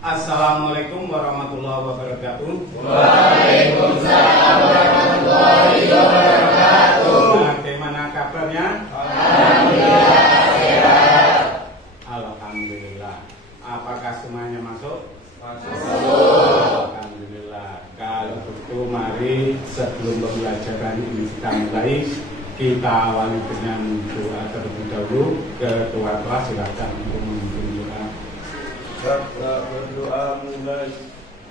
Assalamualaikum warahmatullahi wabarakatuh. Waalaikumsalam warahmatullahi wabarakatuh. Bagaimana kabarnya? Alhamdulillah sehat. Alhamdulillah. Apakah semuanya masuk? Masuk. Alhamdulillah. Kalau begitu mari sebelum pembelajaran ini kita mulai, kita awali dengan doa terlebih dahulu. Ketua kelas silakan untuk memimpin doa. Berdoa mulai.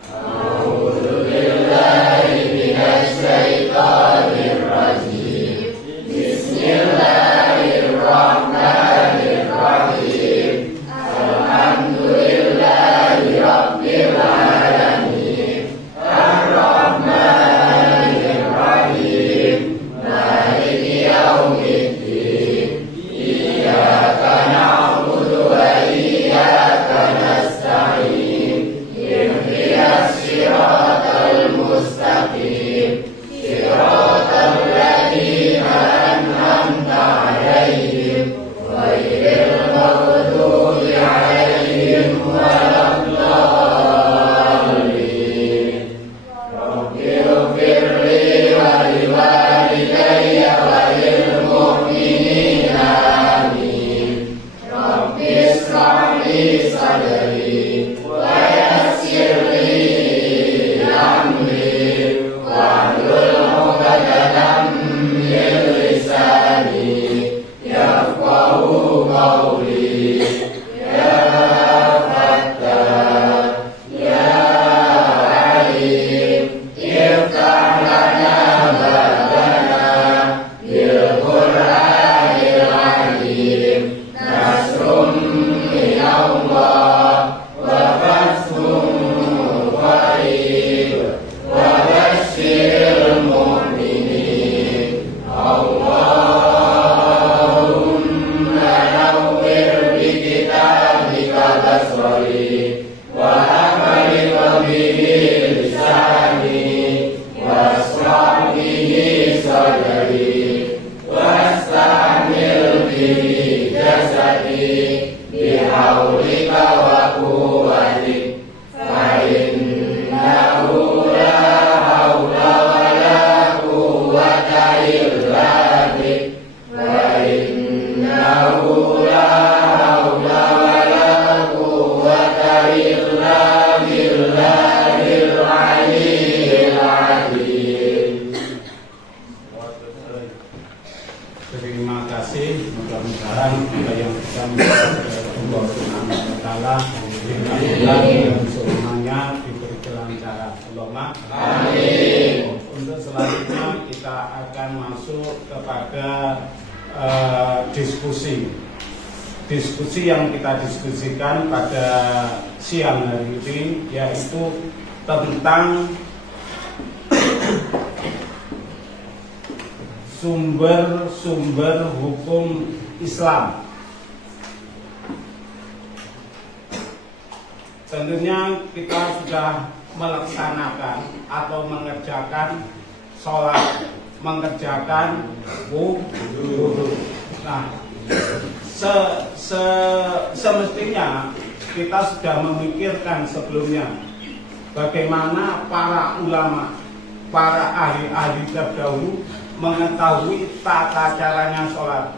A'udzubillahi minasyaitonirrajim. Bismillahirrahmanirrahim. Alhamdulillahi rabbil alamin. Ar-Rahmanir Rahim. Maliki yaumiddin. Iyyaka na'budu wa iyyaka nasta'in. Ihdinas siratal mustaqim. Siratal ladzina an'amta 'alaihim ghairil maghdubi 'alaihim waladdallin. Rabbighfirli wa liwalidayya wa lil mu'minina amin. Rabbi ishrah li sadri wa yassir li amri wahlul 'uqdatam min lisani yafqahu qawli. Ya Fattah, Ya Alim, iftah lana babana bil Qur'anil azim. Nasrum minallah wa fathun qarib wa basyiril mu'minin. Allahumma nawwir bi kitabika basri wa amri bihi lisani washrah bihi sadri wastamil bihi jasadi bihaulika wa quwwatik fa innahu la haula wa la quwwata illa bik wa innahu la haula wa la quwwata illa billahil aliyyil azim. Terima kasih. Mudah-mudahan kita yang bisa menjaga Allah Subhanahu wa taala dan semuanya diberi kelancaran. Allahumma Amin. Untuk selanjutnya kita akan masuk kepada diskusi yang kita diskusikan pada siang hari ini, yaitu tentang sumber-sumber hukum Islam. Tentunya kita sudah melaksanakan atau mengerjakan sholat, mengerjakan wudu. Nah, semestinya kita sudah memikirkan sebelumnya bagaimana para ulama, para ahli-ahli terdahulu mengetahui tata caranya sholat,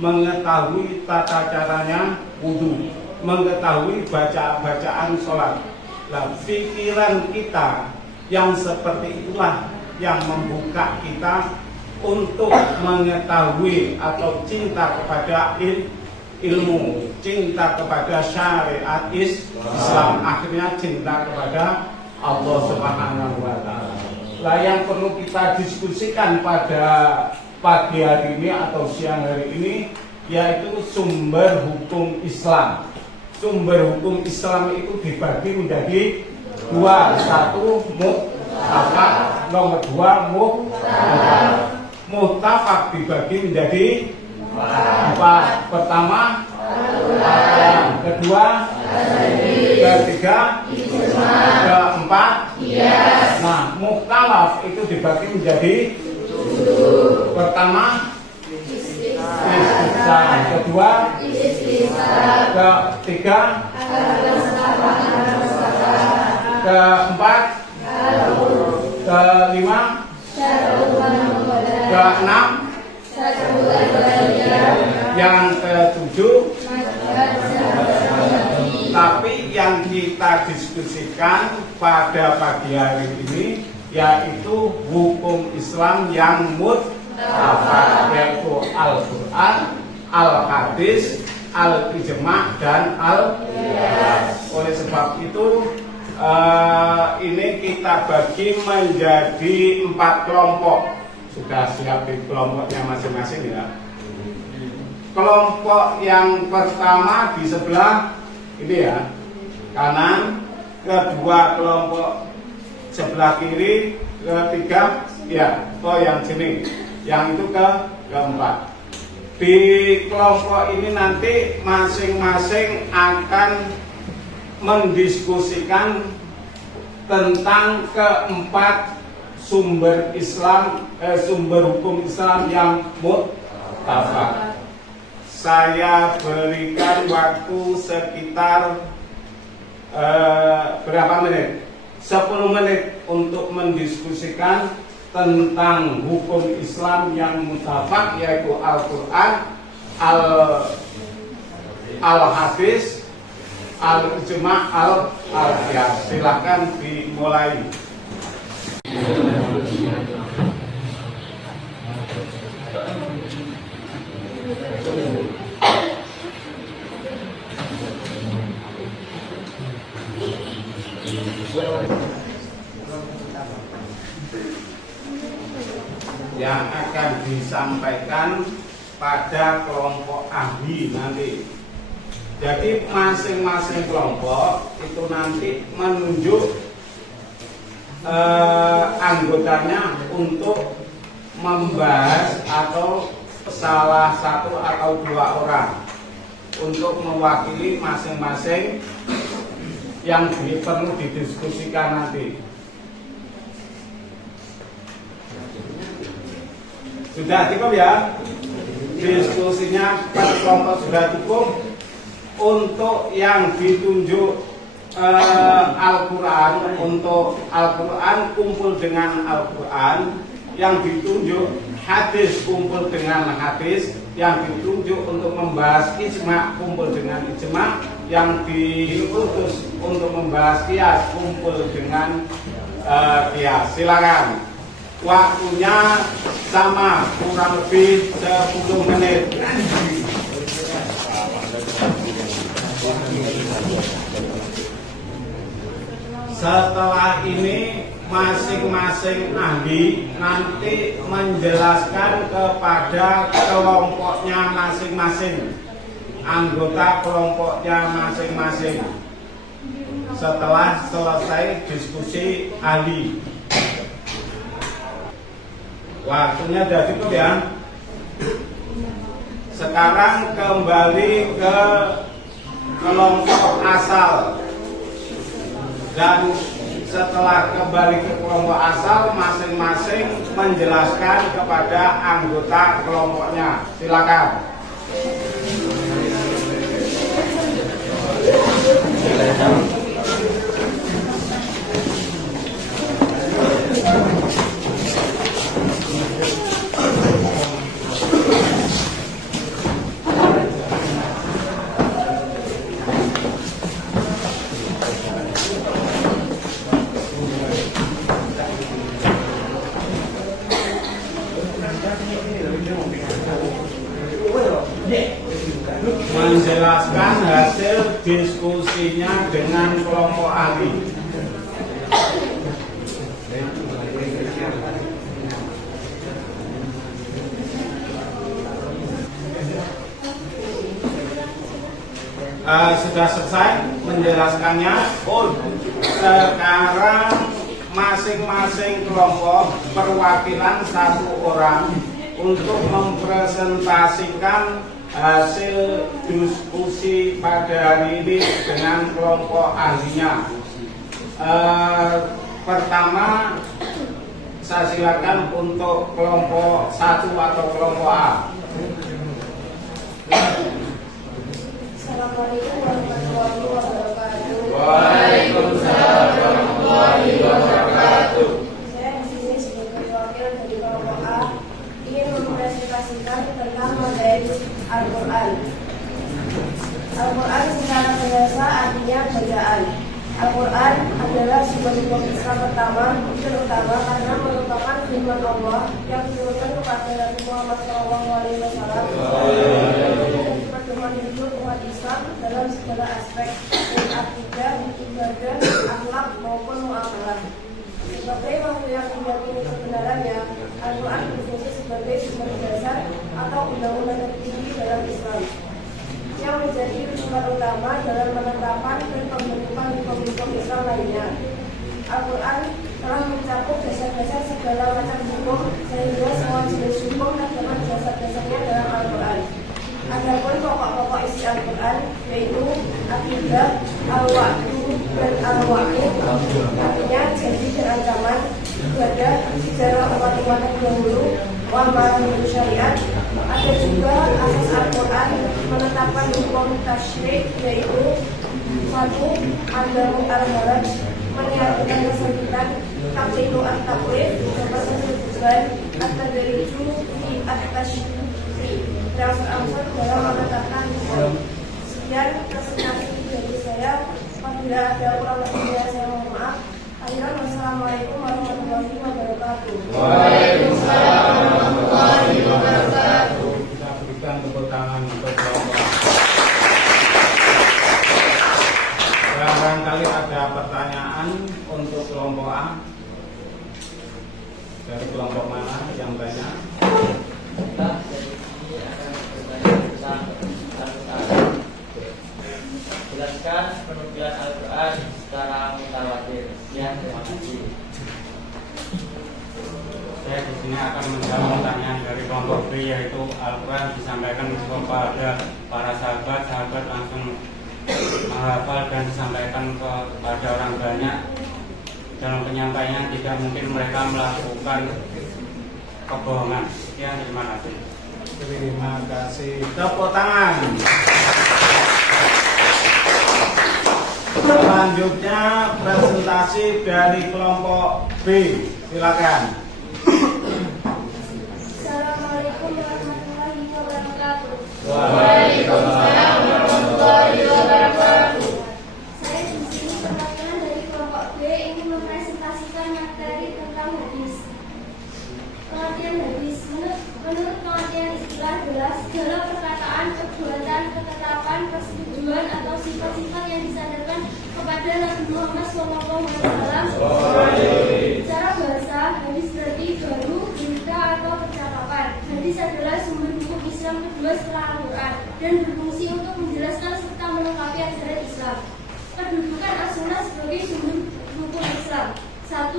mengetahui tata caranya wudu, mengetahui bacaan sholat. Nah, pikiran kita yang seperti itulah yang membuka kita untuk mengetahui atau cinta kepada ilmu, cinta kepada syariat Islam, akhirnya cinta kepada Allah Subhanahu wa taala. Lah yang perlu kita diskusikan pada pagi hari ini atau siang hari ini yaitu sumber hukum Islam. Sumber hukum Islam itu dibagi menjadi dua, satu muhtafaq, nomor dua muhtafaq. Muhtafaq dibagi menjadi empat. Pertama Al-Quran, kedua ketiga keempat. Nah, mukhtalaf itu dibagi menjadi pertama istisna, kedua ketiga keempat, kelima, keenam, yang ketujuh. Tapi yang kita diskusikan pada pagi hari ini yaitu hukum Islam yang mutlak, yaitu Al-Quran, Al-Hadis, Al-Ijma' dan Al-Qiyas. Oleh sebab itu ini kita bagi menjadi 4 kelompok. Sudah siap di kelompoknya masing-masing ya. Kelompok yang pertama di sebelah ini ya, kanan. Kedua kelompok sebelah kiri. Ketiga ya, yang sini, yang itu keempat. Di kelompok ini nanti masing-masing akan mendiskusikan tentang keempat sumber Islam, sumber hukum Islam yang mutlak. Saya berikan waktu sekitar berapa menit? 10 menit untuk mendiskusikan tentang hukum Islam yang mutlak, yaitu Al-Quran, Al-Hadis, Al-Ijma', Al-Qiyas. Silakan dimulai. Yang akan disampaikan pada kelompok ahli nanti. Jadi masing-masing kelompok itu nanti menunjuk anggotanya untuk membahas atau salah satu atau 2 orang untuk mewakili masing-masing yang perlu didiskusikan nanti. Sudah cukup ya? Diskusinya per kelompok sudah cukup. Untuk yang ditunjuk Al-Quran, untuk Al-Quran kumpul dengan Al-Quran, yang ditunjuk hadis kumpul dengan hadis, yang ditunjuk untuk membahas ijma kumpul dengan ijma, yang diutus untuk membahas qiyas kumpul dengan qiyas. Silakan. Waktunya sama, kurang lebih 10 menit. Setelah ini masing-masing ahli nanti menjelaskan kepada kelompoknya masing-masing, anggota kelompoknya masing-masing, setelah selesai diskusi ahli. Waktunya sudah cukup ya. Sekarang kembali ke kelompok asal. Dan setelah kembali ke kelompok asal, masing-masing menjelaskan kepada anggota kelompoknya. Silakan. Menjelaskan hasil diskusinya dengan kelompok ahli. Sudah selesai menjelaskannya. Sekarang masing-masing kelompok perwakilan 1 orang untuk mempresentasikan hasil diskusi pada hari ini dengan kelompok ahlinya. Pertama, saya silakan untuk kelompok 1 atau kelompok A. Assalamualaikum warahmatullahi wabarakatuh. Waalaikumsalam. Al-Quran adalah sumber Islam terutama karena merupakan firman Allah yang diturunkan kepada Nabi Muhammad SAW dan pedoman hidup umat Islam dalam segala aspek, baik akidah, ibadah, akhlak maupun muamalah. Sebagai makhluk yang meyakini kebenarannya, Al-Quran berfungsi sebagai sumber dasar atau undang-undang tertinggi dalam Islam yang menjadi rujukan utama dalam penetapan dan pembentukan hukum-hukum Islam lainnya. Al-Quran telah mencakup dasar-dasar segala macam hukum sehingga semua jenis hukum terdapat dasar-dasarnya dalam Al-Quran. Adapun pokok-pokok isi Al-Quran yaitu akidah, al-wa'du dan al-wa'id, artinya janji dan ancaman, ibadah, sejarah umat-umat terdahulu, amalan dan syariat. Ada juga asas Al-Quran menetapkan hukum tasyrik yaitu 1. Adamu al-haraj, menyiapkan kesempitan, taklidu at-taklif, kepersetujuan, at-tadariju fi at-tasyrih, berangsur-angsur dalam menetapkan hukum. Sekian presentasi dari saya. Apabila ada kurang lebihnya saya mohon maaf. Akhirnya wassalamualaikum warahmatullahi wabarakatuh. Waalaikumsalam warahmatullahi wabarakatuh. Kita berikan tepuk tangan untuk kelompok. Barangkali ada pertanyaan untuk kelompok A. Dari kelompok mana yang tanya? Kita dari sini akan bertanya tentang Al-Quran. Jelaskan penukilan Al-Quran secara mutawatir. Sekian, terima kasih. Saya di sini akan menjawab pertanyaan dari kelompok B, yaitu Al-Quran disampaikan kepada para sahabat langsung menghafal dan disampaikan kepada orang banyak. Dalam penyampaiannya tidak mungkin mereka melakukan kebohongan. Sekian, terima kasih. Terima kasih. Tepuk tangan. Selanjutnya presentasi dari kelompok B. Silakan. Assalamualaikum warahmatullahi wabarakatuh. Waalaikumsalam warahmatullahi wabarakatuh. Saya di sini perwakilan dari kelompok B ingin mempresentasikan materi tentang hadis. Pengertian hadis menurut pengertian istilah adalah segala perkataan, perbuatan, ketetapan, persetujuan atau sifat-sifat yang disandarkan kepada Nabi Muhammad SAW. Secara bahasa, hadis berarti baru, berita atau percakapan. Hadis adalah sumber hukum Islam kedua setelah Al-Quran dan berfungsi untuk menjelaskan serta melengkapi ajaran Islam. Kedudukan as-sunnah sebagai sumber hukum Islam. 1.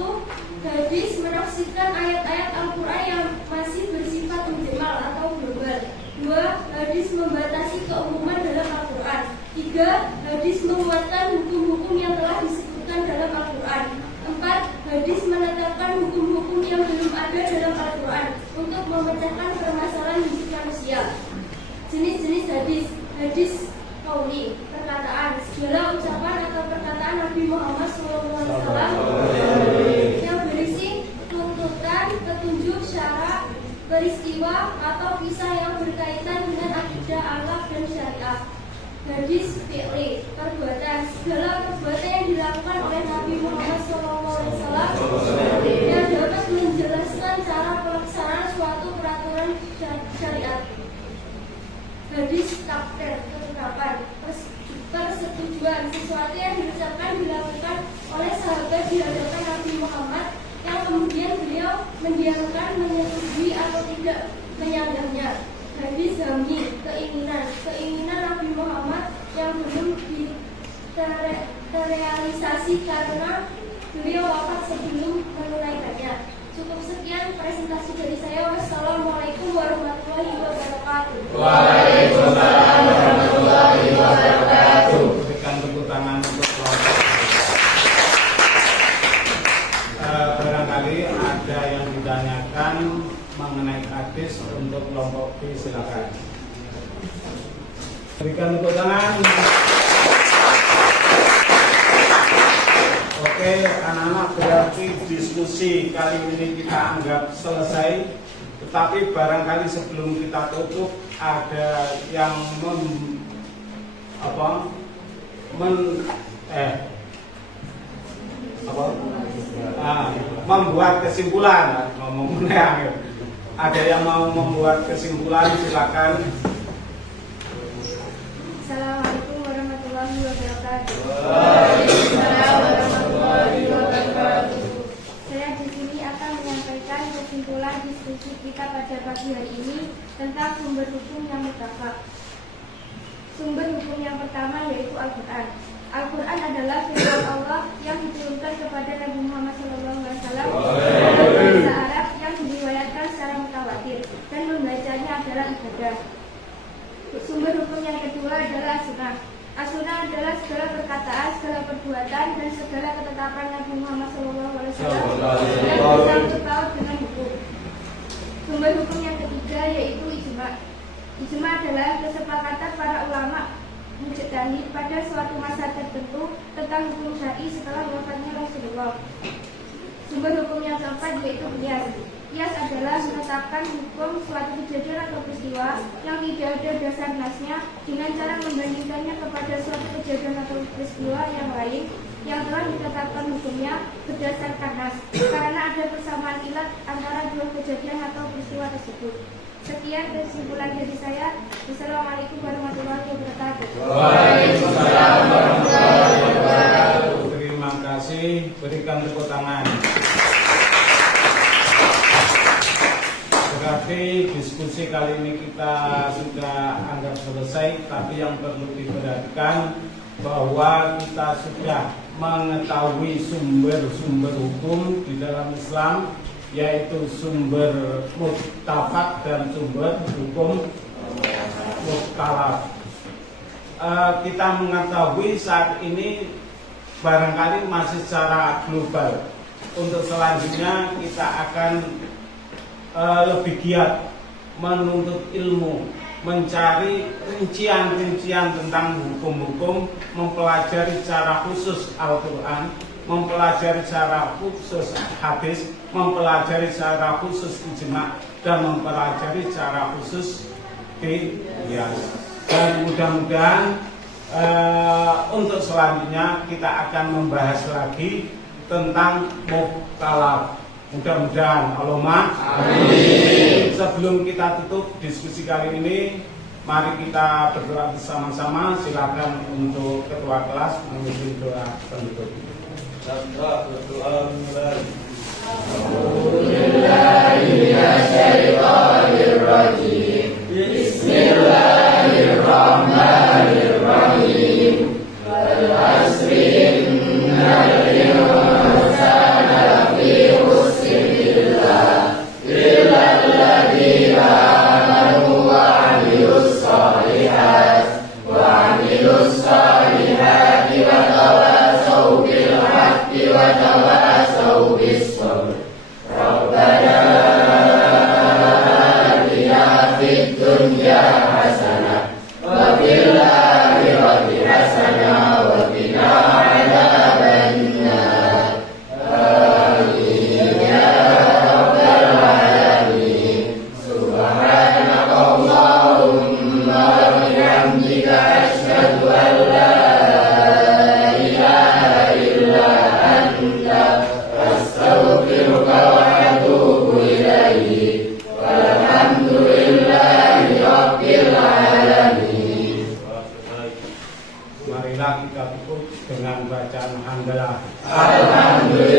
Hadis menafsirkan ayat-ayat Al-Quran yang masih bersifat mujmal atau global. 2. Hadis membatasi keumuman dalam Al-Quran. 3. Hadis menguatkan hukum-hukum yang telah disebutkan dalam Al-Quran. 4. Hadis menetapkan hukum-hukum yang belum ada dalam Al-Quran untuk memecahkan permasalahan hidup manusia. Jenis-jenis hadis. Hadis qauli, perkataan, segala ucapan atau perkataan Nabi Muhammad SAW yang berisi tuntutan, petunjuk, syarat, peristiwa atau kisah yang berkaitan dengan akidah, akhlak dan syariat. Hadis fi'li, perbuatan, segala perbuatan yang dilakukan oleh Nabi Muhammad SAW yang dapat menjelaskan cara pelaksanaan suatu peraturan syariat. Hadis takdir, ketetapan, persetujuan, sesuatu yang diucapkan dilakukan oleh sahabat di hadapan Nabi Muhammad yang kemudian beliau mendiamkan, menyetujui atau tidak menyanggahnya. Hadis zami, keinginan Nabi Muhammad yang belum terrealisasi karena beliau wafat sebelum menunaikannya. Cukup sekian presentasi dari saya. Wassalamualaikum warahmatullahi wabarakatuh. Waalaikumsalam warahmatullahi wabarakatuh. Berikan tepuk tangan untuk kelompok. Barangkali ada yang ditanyakan mengenai hadis untuk kelompok B, silakan. Berikan tepuk tangan. Oke, anak-anak, berarti diskusi kali ini kita anggap selesai. Tetapi barangkali sebelum kita tutup ada yang membuat kesimpulan. Ngomongnya ada yang mau membuat kesimpulan, silakan. Assalamualaikum warahmatullahi wabarakatuh. Waalaikumsalam warahmatullahi wabarakatuh. Saya di sini akan menyampaikan kesimpulan diskusi kita pada pagi hari ini tentang sumber hukum yang mutlak. Sumber hukum yang pertama yaitu Al-Quran. Al-Quran adalah firman Allah yang diturunkan kepada Nabi Muhammad SAW dalam bahasa Arab yang diriwayatkan secara mutawatir dan membacanya adalah ibadah. Sumber hukum yang kedua adalah As-Sunnah. As-Sunnah adalah segala perkataan, segala perbuatan, dan segala ketetapan Nabi Muhammad SAW yang bersangkut paut dengan hukum. Sumber hukum yang ketiga yaitu Ijma'. Ijma' adalah kesepakatan para ulama mujtahid pada suatu masa tertentu tentang hukum syar'i setelah wafatnya Rasulullah. Sumber hukum yang keempat yaitu qiyas. Qiyas adalah menetapkan hukum suatu kejadian atau peristiwa yang tidak ada dasar nasnya dengan cara membandingkannya kepada suatu kejadian atau peristiwa yang lain yang telah ditetapkan hukumnya berdasarkan nas, karena ada persamaan ilat antara dua kejadian atau peristiwa tersebut. Sekian kesimpulan dari saya. Wassalamualaikum warahmatullahi wabarakatuh. Waalaikumsalam warahmatullahi wabarakatuh. Terima kasih, berikan tepuk tangan. Berarti diskusi kali ini kita sudah anggap selesai, tapi yang perlu diperhatikan bahwa kita sudah mengetahui sumber-sumber hukum di dalam Islam, yaitu sumber muttafaq dan sumber hukum mukhtalaf. Kita mengetahui saat ini barangkali masih secara global. Untuk selanjutnya kita akan lebih giat menuntut ilmu, mencari rincian-rincian tentang hukum-hukum, mempelajari secara khusus Al-Quran, mempelajari secara khusus hadis, mempelajari secara khusus ijma', dan mempelajari secara khusus qiyas. Dan mudah-mudahan untuk selanjutnya kita akan membahas lagi tentang mukhtalaf. Mudah-mudahan, Allahumma amin. Sebelum kita tutup diskusi kali ini, mari kita berdoa bersama-sama. Silakan untuk ketua kelas memimpin doa penutup. Bismillahirrahmanirrahim. Wal asri innal insana lafi khusr illa alladziina aamanu wa 'amilus salihati wa tawassaw bil haqqi wa tawassaw bis sabr. Rabbana atina fid dunya hasanah wa fil akhirati hasanah wa qina adzabannar. Amin ya rabbal alamin. Subhanakallahumma wa bihamdika asyhadu an la ilaha illa anta astaghfiruka wa atubu ilaihi. Walhamdulillahi rabbil alamin. Marilah kita tutup dengan bacaan hamdalah. Alhamdulillah.